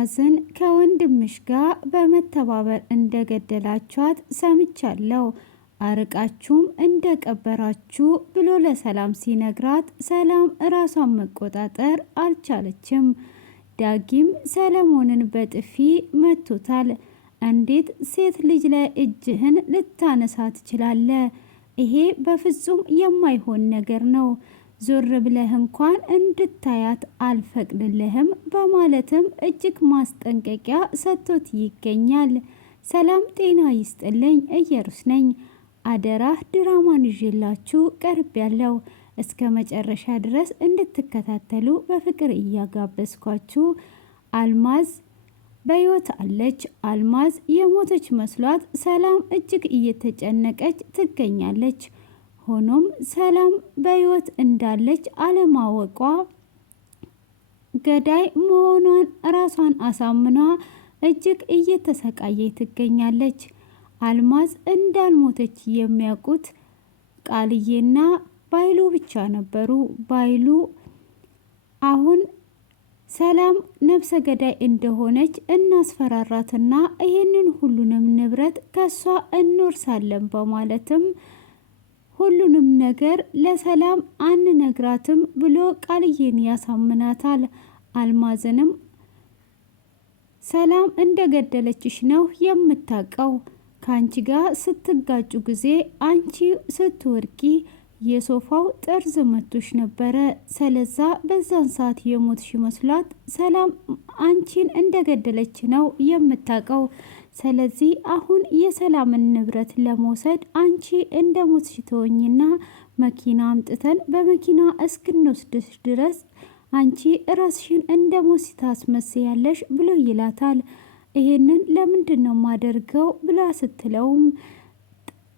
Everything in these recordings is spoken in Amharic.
አልማዝን ከወንድምሽ ጋር በመተባበር እንደገደላችኋት ሰምቻለሁ፣ አርቃችሁም እንደቀበራችሁ ብሎ ለሰላም ሲነግራት ሰላም ራሷን መቆጣጠር አልቻለችም። ዳጊም ሰለሞንን በጥፊ መቶታል። እንዴት ሴት ልጅ ላይ እጅህን ልታነሳ ትችላለህ? ይሄ በፍጹም የማይሆን ነገር ነው። ዞር ብለህ እንኳን እንድታያት አልፈቅድልህም በማለትም እጅግ ማስጠንቀቂያ ሰጥቶት ይገኛል። ሰላም ጤና ይስጥልኝ፣ እየሩስ ነኝ። አደራህ ድራማን ይዤላችሁ ቀርብ ያለው እስከ መጨረሻ ድረስ እንድትከታተሉ በፍቅር እያጋበዝኳችሁ። አልማዝ በሕይወት አለች። አልማዝ የሞተች መስሏት ሰላም እጅግ እየተጨነቀች ትገኛለች። ሆኖም ሰላም በሕይወት እንዳለች አለማወቋ ገዳይ መሆኗን ራሷን አሳምኗ እጅግ እየተሰቃየ ትገኛለች። አልማዝ እንዳልሞተች የሚያውቁት ቃልዬና ባይሉ ብቻ ነበሩ። ባይሉ አሁን ሰላም ነፍሰ ገዳይ እንደሆነች እናስፈራራትና ይህንን ሁሉንም ንብረት ከሷ እንወርሳለን በማለትም ሁሉንም ነገር ለሰላም አንነግራትም ብሎ ቃልዬን ያሳምናታል። አልማዝንም ሰላም እንደገደለችሽ ነው የምታውቀው። ከአንቺ ጋር ስትጋጩ ጊዜ አንቺ ስትወርቂ የሶፋው ጠርዝ መቶሽ ነበረ። ስለዛ በዛን ሰዓት የሞትሽ መስሏት ሰላም አንቺን እንደገደለች ነው የምታውቀው። ስለዚህ አሁን የሰላምን ንብረት ለመውሰድ አንቺ እንደ ሞትሽ ተወኝና መኪና አምጥተን በመኪና እስክንወስድሽ ድረስ አንቺ ራስሽን እንደ ሞት ታስመስያለሽ ብሎ ይላታል። ይሄንን ለምንድን ነው ማደርገው ብላ ስትለውም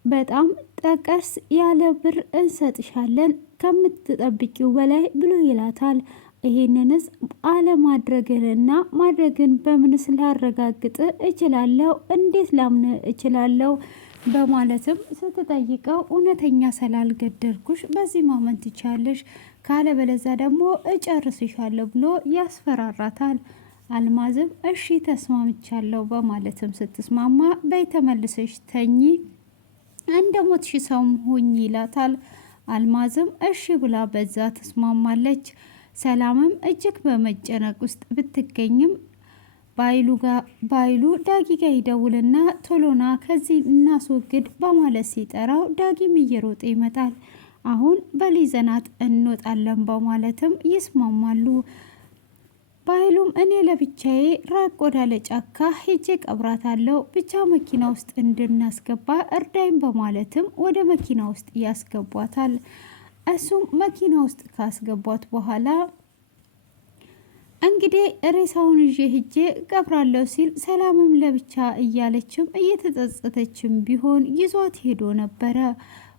በጣም ጠቀስ ያለ ብር እንሰጥሻለን ከምትጠብቂው በላይ ብሎ ይላታል። ይሄንንስ አለማድረግንና ማድረግን በምንስ ላረጋግጥ እችላለሁ? እንዴት ላምን እችላለሁ? በማለትም ስትጠይቀው እውነተኛ ስላልገደልኩሽ በዚህ ማመን ትቻለሽ፣ ካለበለዛ ደግሞ እጨርስሻለሁ ብሎ ያስፈራራታል። አልማዝም እሺ ተስማምቻለሁ በማለትም ስትስማማ በይ ተመልሰሽ ተኚ እንደ ሞትሽ ሰውም ሁኝ ይላታል። አልማዝም እሺ ብላ በዛ ተስማማለች። ሰላምም እጅግ በመጨነቅ ውስጥ ብትገኝም ባይሉ ዳጊ ጋ ይደውልና ቶሎና ከዚህ እናስወግድ በማለት ሲጠራው ዳጊም እየሮጠ ይመጣል። አሁን በሊዘናት እንወጣለን በማለትም ይስማማሉ። ባይሉም እኔ ለብቻዬ ራቅ ወዳለ ጫካ ሄጄ ቀብራታለሁ፣ ብቻ መኪና ውስጥ እንድናስገባ እርዳይም በማለትም ወደ መኪና ውስጥ ያስገቧታል። እሱም መኪና ውስጥ ካስገቧት በኋላ እንግዲህ ሬሳውን ይዤ ሄጄ ቀብራለሁ ሲል ሰላምም ለብቻ እያለችም እየተጸጸተችም ቢሆን ይዟት ሄዶ ነበረ።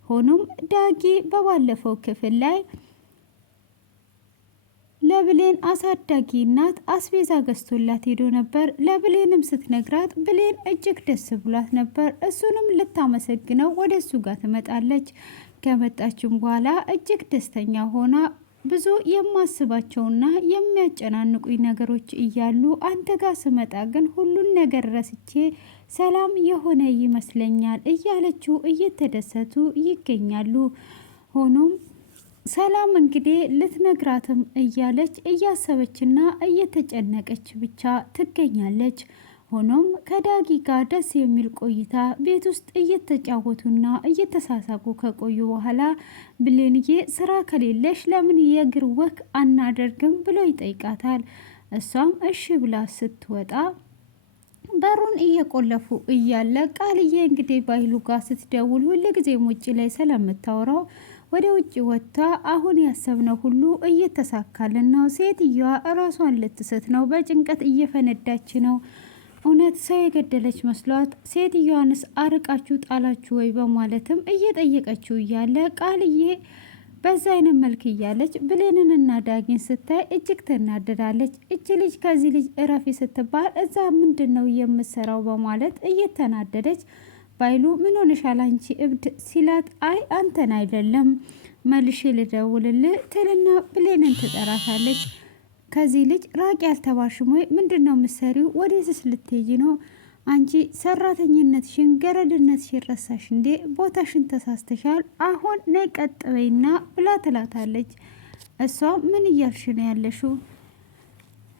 ሆኖም ዳጊ በባለፈው ክፍል ላይ ለብሌን አሳዳጊ እናት አስቤዛ ገዝቶላት ሄዶ ነበር። ለብሌንም ስትነግራት ብሌን እጅግ ደስ ብሏት ነበር። እሱንም ልታመሰግነው ወደ እሱ ጋር ትመጣለች። ከመጣችም በኋላ እጅግ ደስተኛ ሆና ብዙ የማስባቸውና የሚያጨናንቁኝ ነገሮች እያሉ አንተ ጋር ስመጣ ግን ሁሉን ነገር ረስቼ ሰላም የሆነ ይመስለኛል እያለችው እየተደሰቱ ይገኛሉ። ሆኖም ሰላም እንግዲህ ልትነግራትም እያለች እያሰበችና እየተጨነቀች ብቻ ትገኛለች። ሆኖም ከዳጊ ጋር ደስ የሚል ቆይታ ቤት ውስጥ እየተጫወቱና እየተሳሳቁ ከቆዩ በኋላ ብሌንዬ ስራ ከሌለሽ ለምን የእግር ወክ አናደርግም ብሎ ይጠይቃታል። እሷም እሺ ብላ ስትወጣ በሩን እየቆለፉ እያለ ቃልዬ እንግዲህ ባይሉ ጋር ስትደውል ሁልጊዜም ውጭ ላይ ስለምታወራው ወደ ውጭ ወጥታ አሁን ያሰብነው ሁሉ እየተሳካልን ነው፣ ሴትዮዋ እራሷን ልትስት ነው፣ በጭንቀት እየፈነዳች ነው፣ እውነት ሰው የገደለች መስሏት ሴትዮዋንስ አርቃችሁ ጣላችሁ ወይ በማለትም እየጠየቀችው እያለ ቃልዬ በዛ አይነት መልክ እያለች ብሌንንና ዳጊን ስታይ እጅግ ትናደዳለች። እች ልጅ ከዚህ ልጅ እረፊ ስትባል እዛ ምንድን ነው የምሰራው በማለት እየተናደደች ባይሉ ምን ሆነሻል አንቺ እብድ ሲላት አይ አንተን አይደለም መልሼ ልደውልልህ ትልና ብሌንን ትጠራታለች። ከዚህ ልጅ ራቂ ያልተባልሽም ወይ? ምንድን ነው ምሰሪው? ወዴትስ ልትሄጂ ነው? አንቺ ሰራተኝነትሽን ገረድነትሽን ረሳሽ እንዴ? ቦታሽን ተሳስተሻል። አሁን ነይ ቀጥ በይና ብላ ትላታለች። እሷ ምን እያልሽ ነው ያለሽው?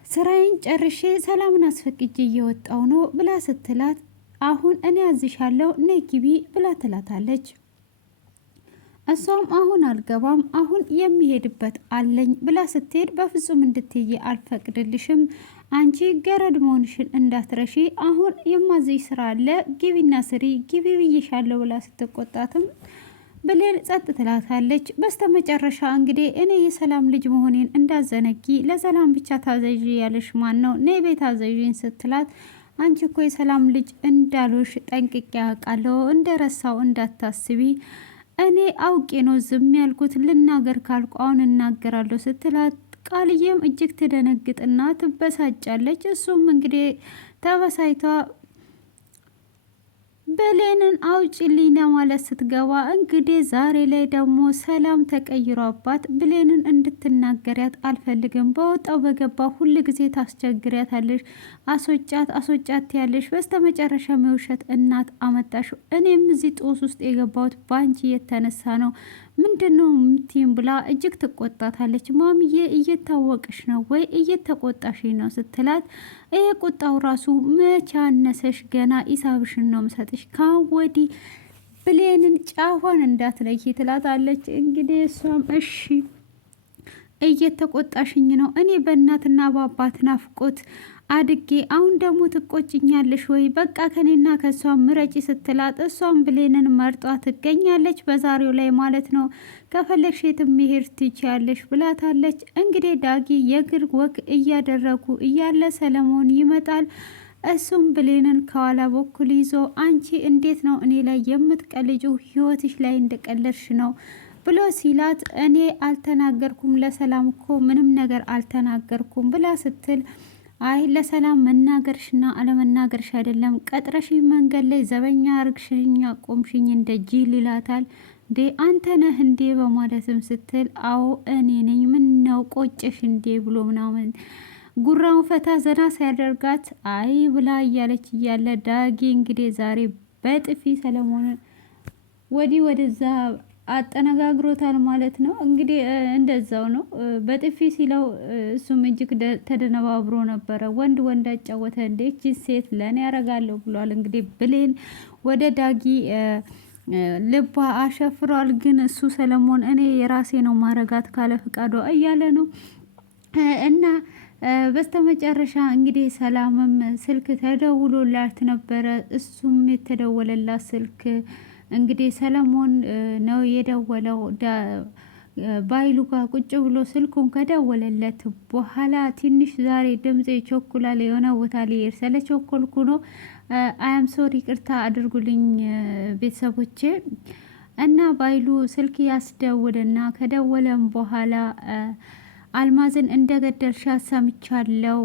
ስራዬን ጨርሼ ሰላምን አስፈቅጄ እየወጣው ነው ብላ ስትላት፣ አሁን እኔ አዝሻለሁ ነይ ግቢ ብላ ትላታለች። እሷም አሁን አልገባም፣ አሁን የሚሄድበት አለኝ ብላ ስትሄድ፣ በፍጹም እንድትሄጂ አልፈቅድልሽም፣ አንቺ ገረድ መሆንሽን እንዳትረሺ፣ አሁን የማዝሽ ስራ አለ ግቢና ስሪ፣ ግቢ ብዬሻለሁ ብላ ስትቆጣትም ብሌን ጸጥ ትላታለች። በስተመጨረሻ እንግዲህ እኔ የሰላም ልጅ መሆኔን እንዳዘነጊ፣ ለሰላም ብቻ ታዘዥ ያለሽ ማን ነው? ነይ ቤት አዘዥኝ ስትላት፣ አንቺ እኮ የሰላም ልጅ እንዳልሆሽ ጠንቅቄ ያውቃለሁ፣ እንደረሳው እንዳታስቢ፣ እኔ አውቄ ነው ዝም ያልኩት፣ ልናገር ካልኩ አሁን እናገራለሁ ስትላት፣ ቃልዬም እጅግ ትደነግጥና ትበሳጫለች። እሱም እንግዲህ ተበሳይቷ ብሌንን አውጭልኝ ለማለት ስትገባ እንግዲህ ዛሬ ላይ ደግሞ ሰላም ተቀይሯባት ብሌንን እንድትናገሪያት አልፈልግም፣ በወጣው በገባ ሁል ጊዜ ታስቸግሪያታለሽ፣ አስወጫት ያለሽ፣ በስተመጨረሻ የውሸት እናት አመጣሽ፣ እኔም እዚህ ጦስ ውስጥ የገባሁት በአንቺ የተነሳ ነው፣ ምንድን ነው ምትም ብላ እጅግ ትቆጣታለች። ማምዬ እየታወቅሽ ነው ወይ እየተቆጣሽ ነው ስትላት፣ ይሄ ቁጣው ራሱ መቻነሰሽ፣ ገና ኢሳብሽን ነው ምሰጥሽ፣ ካወዲ ብሌንን ጫፏን እንዳትለኪ ትላታለች። እንግዲህ እሷም እሺ እየተቆጣሽኝ ነው፣ እኔ በእናትና በአባት ናፍቆት አድጌ አሁን ደግሞ ትቆጭኛለሽ ወይ? በቃ ከኔና ከሷ ምረጪ ስትላት፣ እሷም ብሌንን መርጧ ትገኛለች በዛሬው ላይ ማለት ነው። ከፈለግሽ የትም መሄድ ትችያለሽ ብላታለች። እንግዲህ ዳጊ የእግር ወክ እያደረጉ እያለ ሰለሞን ይመጣል። እሱም ብሌንን ከኋላ በኩል ይዞ፣ አንቺ እንዴት ነው እኔ ላይ የምትቀልጁ? ህይወትሽ ላይ እንደቀለድሽ ነው ብሎ ሲላት፣ እኔ አልተናገርኩም፣ ለሰላም እኮ ምንም ነገር አልተናገርኩም ብላ ስትል፣ አይ ለሰላም መናገርሽና አለመናገርሽ አይደለም፣ ቀጥረሽ መንገድ ላይ ዘበኛ አርግሽኛ ቆምሽኝ እንደ ጅል ይላታል። እንዴ አንተ ነህ እንዴ በማለትም ስትል፣ አዎ እኔ ነኝ፣ ምን ነው ቆጨሽ እንዴ ብሎ ምናምን ጉራው ፈታ ዘና ሲያደርጋት፣ አይ ብላ እያለች እያለ ዳጊ እንግዲህ ዛሬ በጥፊ ሰለሞንን ወዲህ ወደዛ አጠነጋግሮታል ማለት ነው። እንግዲህ እንደዛው ነው በጥፊ ሲለው፣ እሱም እጅግ ተደነባብሮ ነበረ። ወንድ አጫወተ እንዴ እቺ ሴት ለእኔ ያረጋለሁ ብሏል። እንግዲህ ብሌን ወደ ዳጊ ልቧ አሸፍሯል። ግን እሱ ሰለሞን እኔ የራሴ ነው ማረጋት ካለ ፍቃዷ እያለ ነው። እና በስተመጨረሻ እንግዲህ ሰላምም ስልክ ተደውሎላት ነበረ። እሱም የተደወለላት ስልክ እንግዲህ ሰለሞን ነው የደወለው። ባይሉ ጋር ቁጭ ብሎ ስልኩን ከደወለለት በኋላ ትንሽ ዛሬ ድምጼ ቸኩላል፣ የሆነ ቦታ ሊሄድ ስለቸኮልኩ ነው፣ አያም ሶሪ ይቅርታ አድርጉልኝ ቤተሰቦቼ። እና ባይሉ ስልክ ያስደውልና ከደወለም በኋላ አልማዝን እንደገደልሻት ሰምቻለሁ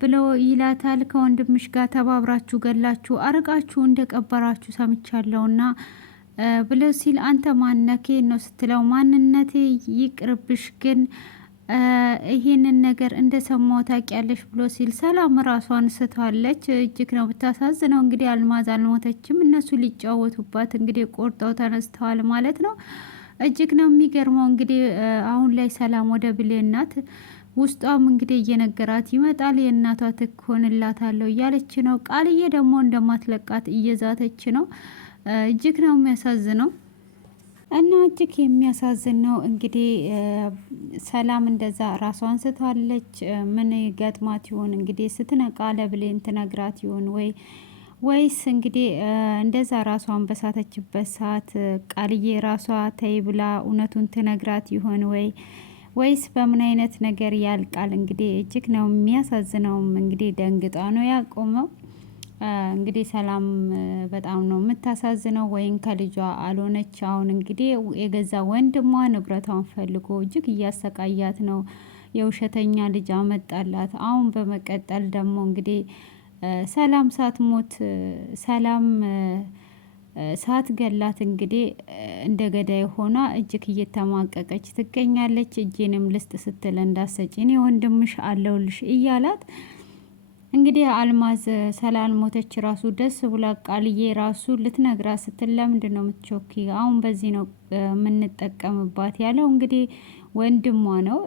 ብሎ ይላታል። ከወንድምሽ ጋር ተባብራችሁ ገላችሁ አርቃችሁ እንደቀበራችሁ ሰምቻለሁና ብሎ ሲል፣ አንተ ማነኬ ነው ስትለው፣ ማንነቴ ይቅርብሽ፣ ግን ይሄንን ነገር እንደሰማው ታውቂያለሽ ብሎ ሲል፣ ሰላም ራሷን ስታለች። እጅግ ነው ብታሳዝነው። እንግዲህ አልማዝ አልሞተችም፣ እነሱ ሊጫወቱባት እንግዲህ ቆርጠው ተነስተዋል ማለት ነው። እጅግ ነው የሚገርመው። እንግዲህ አሁን ላይ ሰላም ወደ ብሌን ናት። ውስጧም እንግዲህ እየነገራት ይመጣል። የእናቷ ትክ ሆንላታለሁ እያለች ነው። ቃልዬ ደግሞ እንደማትለቃት እየዛተች ነው። እጅግ ነው የሚያሳዝነው እና እጅግ የሚያሳዝን ነው። እንግዲህ ሰላም እንደዛ ራሷን ስታለች። ምን ገጥማት ይሆን እንግዲህ? ስትነቃ ለብሌን ትነግራት ይሆን ወይስ እንግዲህ እንደዛ ራሷን በሳተችበት ሰዓት ቃልዬ ራሷ ተይ ብላ እውነቱን ትነግራት ይሆን ወይስ በምን አይነት ነገር ያልቃል? እንግዲህ እጅግ ነው የሚያሳዝነውም። እንግዲህ ደንግጣ ነው ያቆመው። እንግዲህ ሰላም በጣም ነው የምታሳዝነው። ወይም ከልጇ አልሆነች። አሁን እንግዲህ የገዛ ወንድሟ ንብረቷን ፈልጎ እጅግ እያሰቃያት ነው። የውሸተኛ ልጅ አመጣላት። አሁን በመቀጠል ደግሞ እንግዲህ ሰላም ሳትሞት ሰላም ሳትገላት እንግዲህ እንደ ገዳይ ሆና እጅግ እየተማቀቀች ትገኛለች። እጄንም ልስጥ ስትል እንዳሰጪ እኔ ወንድምሽ አለውልሽ እያላት እንግዲህ አልማዝ ስላልሞተች ራሱ ደስ ብላ ቃልዬ ራሱ ልትነግራ ስትል ለምንድን ነው የምትቾኪ? አሁን በዚህ ነው የምንጠቀምባት ያለው እንግዲህ ወንድሟ ነው።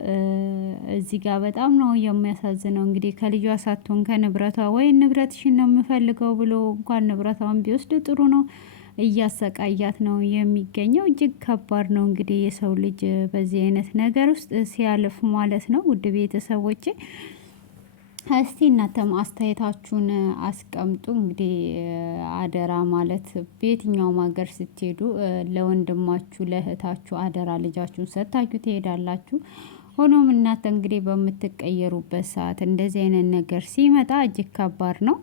እዚህ ጋር በጣም ነው የሚያሳዝነው። እንግዲህ ከልጇ ሳትሆን ከንብረቷ ወይ ንብረትሽን ነው የምፈልገው ብሎ እንኳን ንብረቷን ቢወስድ ጥሩ ነው። እያሰቃያት ነው የሚገኘው። እጅግ ከባድ ነው እንግዲህ የሰው ልጅ በዚህ አይነት ነገር ውስጥ ሲያልፍ ማለት ነው። ውድ ቤተሰቦቼ እስቲ እናንተም አስተያየታችሁን አስቀምጡ። እንግዲህ አደራ ማለት በየትኛውም ሀገር ስትሄዱ ለወንድማችሁ ለእህታችሁ አደራ ልጃችሁን ሰጥታችሁ ትሄዳላችሁ። ሆኖም እናንተ እንግዲህ በምትቀየሩበት ሰዓት እንደዚህ አይነት ነገር ሲመጣ እጅግ ከባድ ነው።